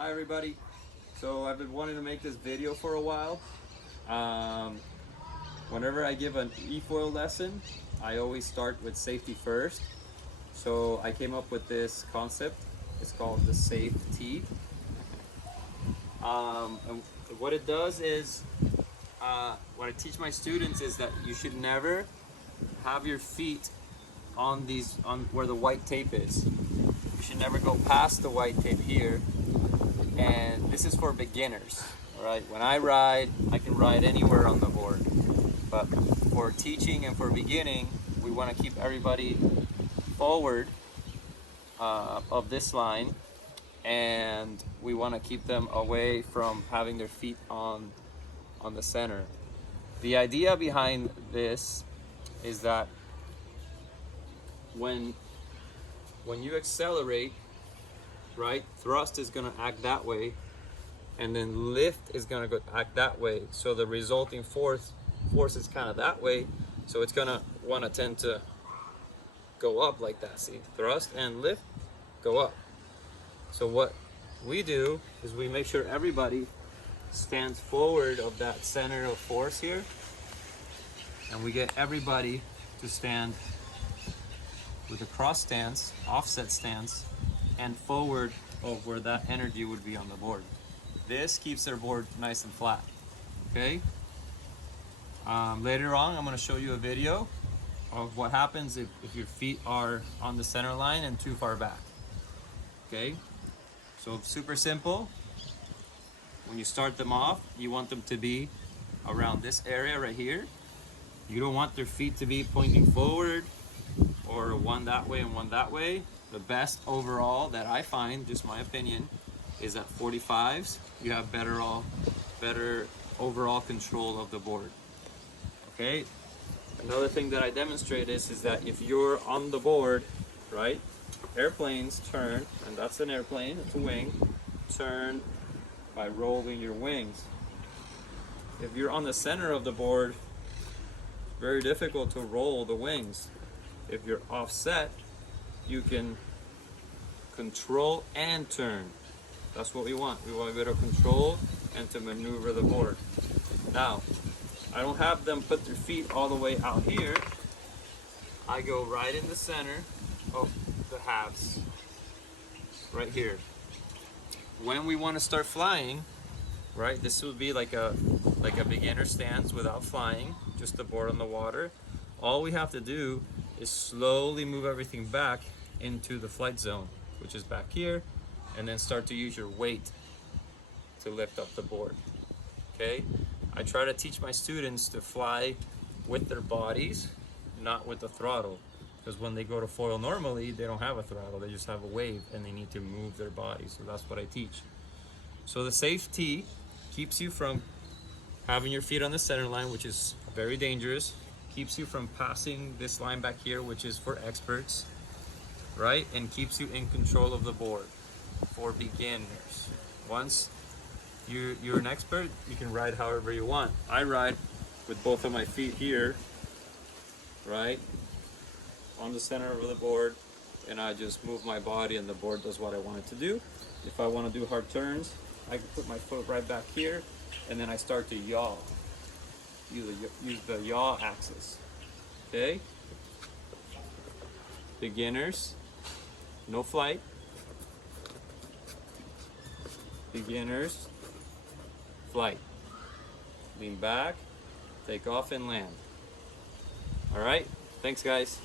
Hi everybody. So I've been wanting to make this video for a while. Whenever I give an eFoil lesson, I always start with safety first. So I came up with this concept. It's called the SafeT. And what it does is, what I teach my students is that you should never have your feet on where the white tape is. You should never go past the white tape here. And this is for beginners, all right? When I ride, I can ride anywhere on the board. But for teaching and for beginning, we want to keep everybody forward of this line, and we want to keep them away from having their feet on the center. The idea behind this is that when you accelerate, right, thrust is going to act that way, and then lift is going to act that way. So the resulting force is kind of that way. So it's going to want to tend to go up like that. See, thrust and lift, go up. So what we do is we make sure everybody stands forward of that center of force here, and we get everybody to stand with a cross stance, offset stance, and forward of where that energy would be on the board. This keeps their board nice and flat, okay? Later on, I'm gonna show you a video of what happens if your feet are on the center line and too far back, okay? So super simple. When you start them off, you want them to be around this area right here. You don't want their feet to be pointing forward or one that way and one that way. The best overall that I find, just my opinion, is at 45s. You have better overall control of the board. Okay. Another thing that I demonstrate is that if you're on the board, right? Airplanes turn, and that's an airplane, it's a wing. Turn by rolling your wings. If you're on the center of the board, it's very difficult to roll the wings. If you're offset, you can control and turn. That's what we want. We want to be able to control and to maneuver the board. Now, I don't have them put their feet all the way out here. I go right in the center of the halves, right here. When we want to start flying, right, this would be like a beginner stance without flying, just the board on the water. All we have to do is slowly move everything back into the flight zone, which is back here, and then start to use your weight to lift up the board, okay? I try to teach my students to fly with their bodies, not with the throttle, because when they go to foil normally, they don't have a throttle, they just have a wave, and they need to move their body, so that's what I teach. So the SafeT keeps you from having your feet on the center line, which is very dangerous, keeps you from passing this line back here, which is for experts, right? And keeps you in control of the board for beginners. Once you're an expert, you can ride however you want. I ride with both of my feet here, right, on the center of the board, and I just move my body and the board does what I want it to do. If I want to do hard turns, I can put my foot right back here, and then I start to yaw. Use the yaw axis, okay? Beginners, no flight. Beginners, flight. Lean back, take off and land. All right, thanks guys.